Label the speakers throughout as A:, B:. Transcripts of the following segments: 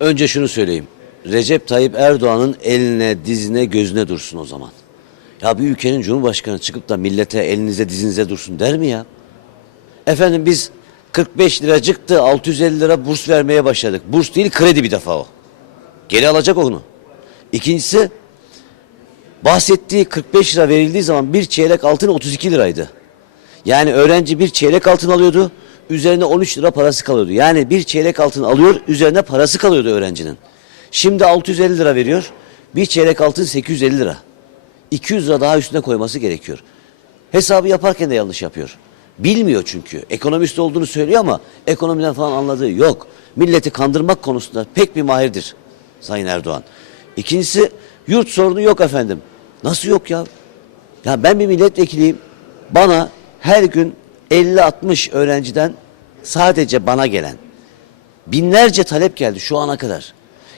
A: Önce şunu söyleyeyim. Recep Tayyip Erdoğan'ın eline, dizine, gözüne dursun o zaman. Ya bir ülkenin cumhurbaşkanı çıkıp da millete elinize dizinize dursun der mi ya? Efendim biz 45 liracıktı 650 lira burs vermeye başladık. Burs değil kredi bir defa o. Geri alacak onu. İkincisi bahsettiği 45 lira verildiği zaman bir çeyrek altın 32 liraydı. Yani öğrenci bir çeyrek altın alıyordu. Üzerine 13 lira parası kalıyordu. Yani bir çeyrek altın alıyor, üzerine parası kalıyordu öğrencinin. Şimdi 650 lira veriyor. Bir çeyrek altın 850 lira. 200 lira daha üstüne koyması gerekiyor. Hesabı yaparken de yanlış yapıyor. Bilmiyor çünkü. Ekonomist olduğunu söylüyor ama ekonomiden falan anladığı yok. Milleti kandırmak konusunda pek bir mahirdir Sayın Erdoğan. İkincisi yurt sorunu yok efendim. Nasıl yok ya? Ya ben bir milletvekiliyim. Bana her gün 50-60 öğrenciden sadece bana gelen binlerce talep geldi şu ana kadar.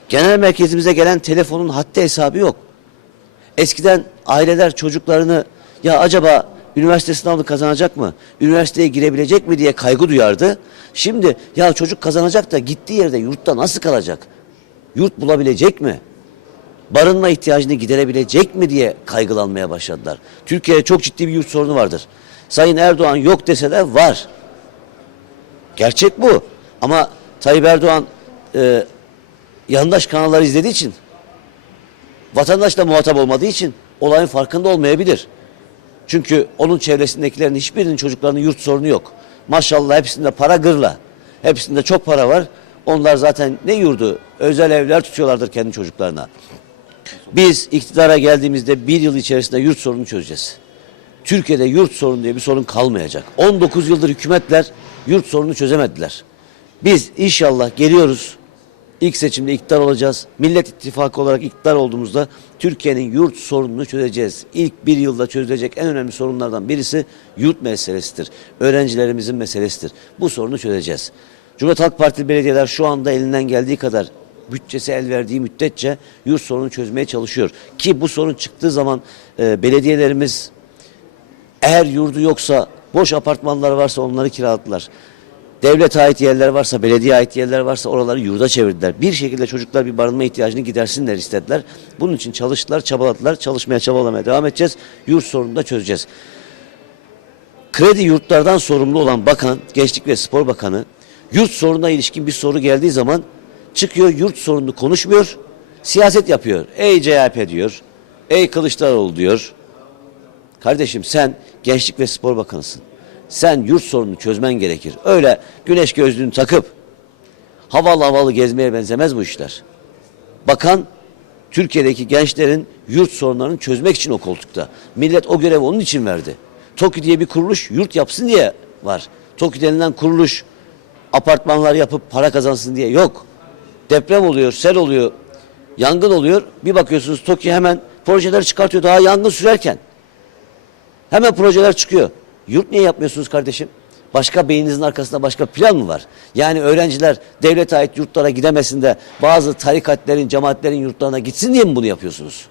A: Genel merkezimize gelen telefonun haddi hesabı yok. Eskiden aileler çocuklarını ya acaba üniversite sınavını kazanacak mı? Üniversiteye girebilecek mi diye kaygı duyardı. Şimdi ya çocuk kazanacak da gittiği yerde yurtta nasıl kalacak? Yurt bulabilecek mi? Barınma ihtiyacını giderebilecek mi diye kaygılanmaya başladılar. Türkiye'de çok ciddi bir yurt sorunu vardır. Sayın Erdoğan yok deseler var. Gerçek bu. Ama Tayyip Erdoğan e, yandaş kanalları izlediği için vatandaşla muhatap olmadığı için olayın farkında olmayabilir. Çünkü onun çevresindekilerin hiçbirinin çocuklarının yurt sorunu yok. Maşallah hepsinde para gırla. Hepsinde çok para var. Onlar zaten ne yurdu? Özel evler tutuyorlardır kendi çocuklarına. Biz iktidara geldiğimizde bir yıl içerisinde yurt sorununu çözeceğiz. Türkiye'de yurt sorunu diye bir sorun kalmayacak. 19 yıldır hükümetler yurt sorununu çözemediler. Biz inşallah geliyoruz. İlk seçimde iktidar olacağız. Millet İttifakı olarak iktidar olduğumuzda Türkiye'nin yurt sorununu çözeceğiz. İlk bir yılda çözülecek en önemli sorunlardan birisi yurt meselesidir. Öğrencilerimizin meselesidir. Bu sorunu çözeceğiz. Cumhuriyet Halk Partili belediyeler şu anda elinden geldiği kadar bütçesi el verdiği müddetçe yurt sorununu çözmeye çalışıyor. Ki bu sorun çıktığı zaman e, belediyelerimiz eğer yurdu yoksa boş apartmanlar varsa onları kiraladılar. Devlete ait yerler varsa, belediye ait yerler varsa oraları yurda çevirdiler. Bir şekilde çocuklar bir barınma ihtiyacını gidersinler istediler. Bunun için çalıştılar, çabaladılar. Çalışmaya, çabalamaya devam edeceğiz. Yurt sorununu da çözeceğiz. Kredi yurtlardan sorumlu olan bakan, Gençlik ve Spor Bakanı, yurt sorununa ilişkin bir soru geldiği zaman çıkıyor yurt sorununu konuşmuyor, siyaset yapıyor. Ey CHP diyor, ey Kılıçdaroğlu diyor. Kardeşim sen Gençlik ve Spor Bakanısın. Sen yurt sorununu çözmen gerekir. Öyle güneş gözlüğünü takıp havalı havalı gezmeye benzemez bu işler. Bakan Türkiye'deki gençlerin yurt sorunlarını çözmek için o koltukta. Millet o görevi onun için verdi. TOKİ diye bir kuruluş yurt yapsın diye var. TOKİ denilen kuruluş apartmanlar yapıp para kazansın diye yok. Deprem oluyor, sel oluyor, yangın oluyor. Bir bakıyorsunuz TOKİ hemen projeler çıkartıyor daha yangın sürerken. Hemen projeler çıkıyor. Yurt niye yapmıyorsunuz kardeşim? Başka beyninizin arkasında başka plan mı var? Yani öğrenciler devlete ait yurtlara gidemesin de bazı tarikatlerin, cemaatlerin yurtlarına gitsin diye mi bunu yapıyorsunuz?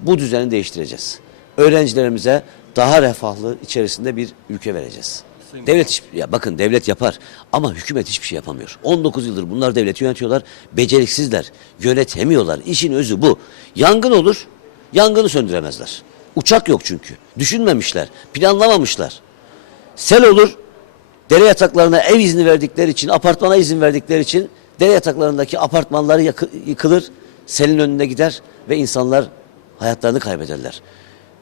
A: Bu düzeni değiştireceğiz. Öğrencilerimize daha refahlı içerisinde bir ülke vereceğiz. Devlet ya bakın devlet yapar ama hükümet hiçbir şey yapamıyor. 19 yıldır bunlar devleti yönetiyorlar. Beceriksizler, yönetemiyorlar. İşin özü bu. Yangın olur, yangını söndüremezler. Uçak yok çünkü. Düşünmemişler, planlamamışlar. Sel olur, dere yataklarına ev izni verdikleri için, apartmana izin verdikleri için dere yataklarındaki apartmanları yıkılır, selin önüne gider ve insanlar hayatlarını kaybederler.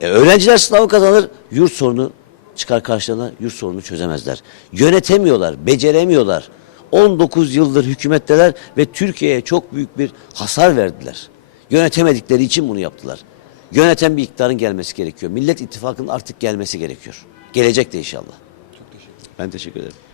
A: E, öğrenciler sınavı kazanır, yurt sorunu çıkar karşılarına, yurt sorunu çözemezler. Yönetemiyorlar, beceremiyorlar. 19 yıldır hükümetteler ve Türkiye'ye çok büyük bir hasar verdiler. Yönetemedikleri için bunu yaptılar. Yöneten bir iktidarın gelmesi gerekiyor. Millet İttifakı'nın artık gelmesi gerekiyor. Gelecek de inşallah.
B: Çok teşekkür ederim.
A: Ben teşekkür ederim.